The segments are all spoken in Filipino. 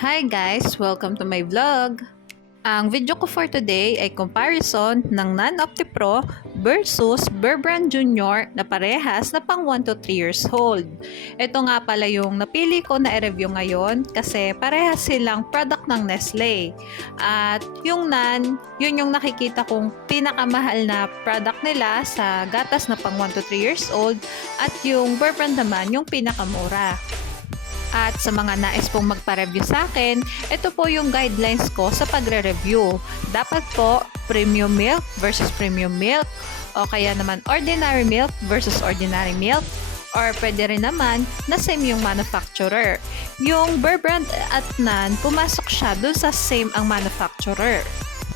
Hi guys! Welcome to my vlog! Ang video ko for today ay comparison ng non-OptiPro versus Bear Brand Junior na parehas na pang 1 to 3 years old. Ito nga pala yung napili ko na i-review ngayon kasi parehas silang product ng Nestle. At yung NAN, yun yung nakikita kong pinakamahal na product nila sa gatas na pang 1 to 3 years old at yung Bear Brand naman yung pinakamura. At sa mga nais pong magpa-review sa akin, ito po yung guidelines ko sa pagre-review. Dapat po premium milk versus premium milk o kaya naman ordinary milk versus ordinary milk or pwede rin naman na same yung manufacturer. Yung Bear Brand at NAN, pumasok siya dun sa same ang manufacturer.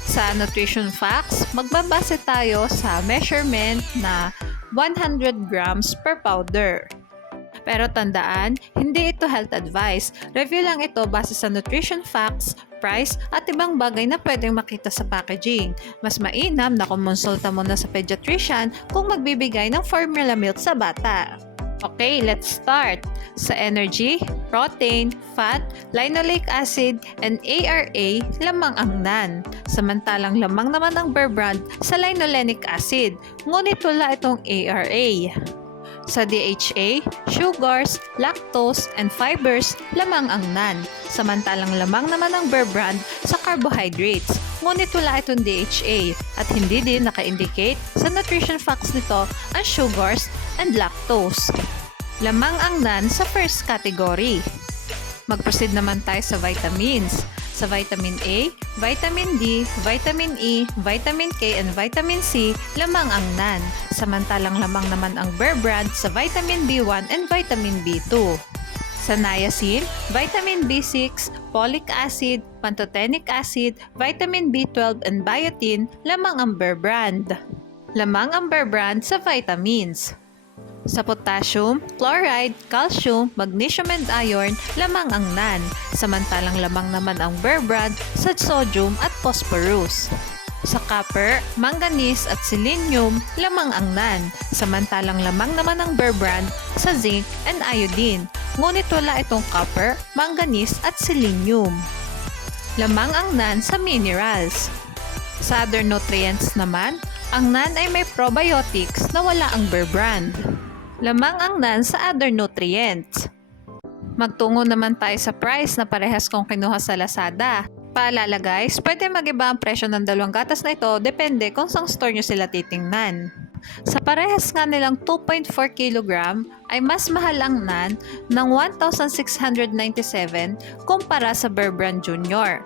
Sa nutrition facts, magbabase tayo sa measurement na 100 grams per powder. Pero tandaan, hindi ito health advice. Review lang ito base sa nutrition facts, price, at ibang bagay na pwedeng makita sa packaging. Mas mainam na kumonsulta muna sa pediatrician kung magbibigay ng formula milk sa bata. Okay, let's start. Sa energy, protein, fat, linoleic acid, and ARA, lamang ang NAN. Samantalang lamang naman ang Bear Brand sa linolenic acid, ngunit wala itong ARA. Sa DHA, sugars, lactose, and fibers, lamang ang NAN. Samantalang lamang naman ang Bear Brand sa carbohydrates, ngunit wala itong DHA at hindi din naka-indicate sa nutrition facts nito ang sugars and lactose. Lamang ang NAN sa first category. Mag-proceed naman tayo sa vitamins. Sa vitamin A, vitamin D, vitamin E, vitamin K, and vitamin C, lamang ang NAN. Samantalang lamang naman ang Bear Brand sa vitamin B1 and vitamin B2. Sa niacin, vitamin B6, folic acid, pantothenic acid, vitamin B12, and biotin, lamang ang Bear Brand. Lamang ang Bear Brand sa vitamins. Sa potassium, chloride, calcium, magnesium and iron, lamang ang NAN. Samantalang lamang naman ang Bear Brand sa sodium at phosphorus. Sa copper, manganese at selenium, lamang ang NAN. Samantalang lamang naman ang Bear Brand sa zinc and iodine. Ngunit wala itong copper, manganese at selenium. Lamang ang NAN sa minerals. Sa other nutrients naman, ang NAN ay may probiotics na wala ang Bear Brand. Lamang ang NAN sa other nutrients. Magtungo naman tayo sa price na parehas kong kinuha sa Lazada. Paalala guys, pwede mag-iba ang presyo ng dalawang gatas na ito depende kung saan store nyo sila titingnan. Sa parehas nga nilang 2.4 kg ay mas mahal ang NAN ng 1,697 kumpara sa Bear Brand Junior.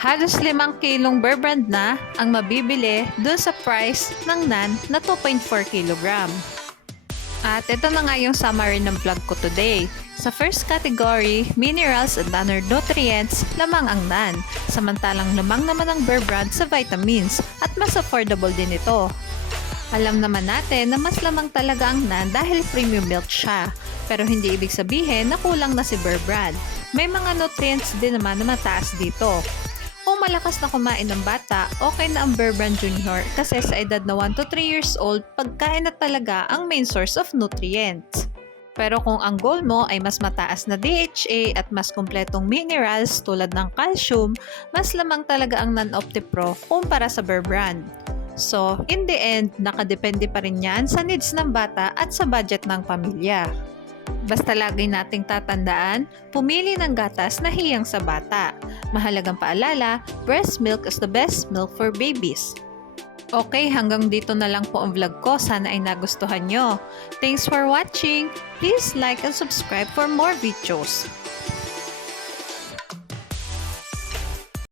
Halos 5 kilong Bear Brand na ang mabibili dun sa price ng NAN na 2.4 kg. At ito na nga yung summary ng vlog ko today. Sa first category, minerals and other nutrients, lamang ang NAN. Samantalang lamang naman ang Bear Brand sa vitamins at mas affordable din ito. Alam naman natin na mas lamang talaga ang NAN dahil premium milk siya. Pero hindi ibig sabihin na kulang na si Bear Brand. May mga nutrients din naman na mataas dito. Kung malakas na kumain ng bata, okay na ang Bear Brand Junior kasi sa edad na 1 to 3 years old, pagkain na talaga ang main source of nutrients. Pero kung ang goal mo ay mas mataas na DHA at mas kumpletong minerals tulad ng calcium, mas lamang talaga ang non-OptiPro kumpara sa Bear Brand. So, in the end, nakadepende pa rin yan sa needs ng bata at sa budget ng pamilya. Basta lagi nating tatandaan, pumili ng gatas na hiyang sa bata. Mahalagang paalala, breast milk is the best milk for babies. Okay, hanggang dito na lang po ang vlog ko. Sana ay nagustuhan nyo. Thanks for watching. Please like and subscribe for more videos.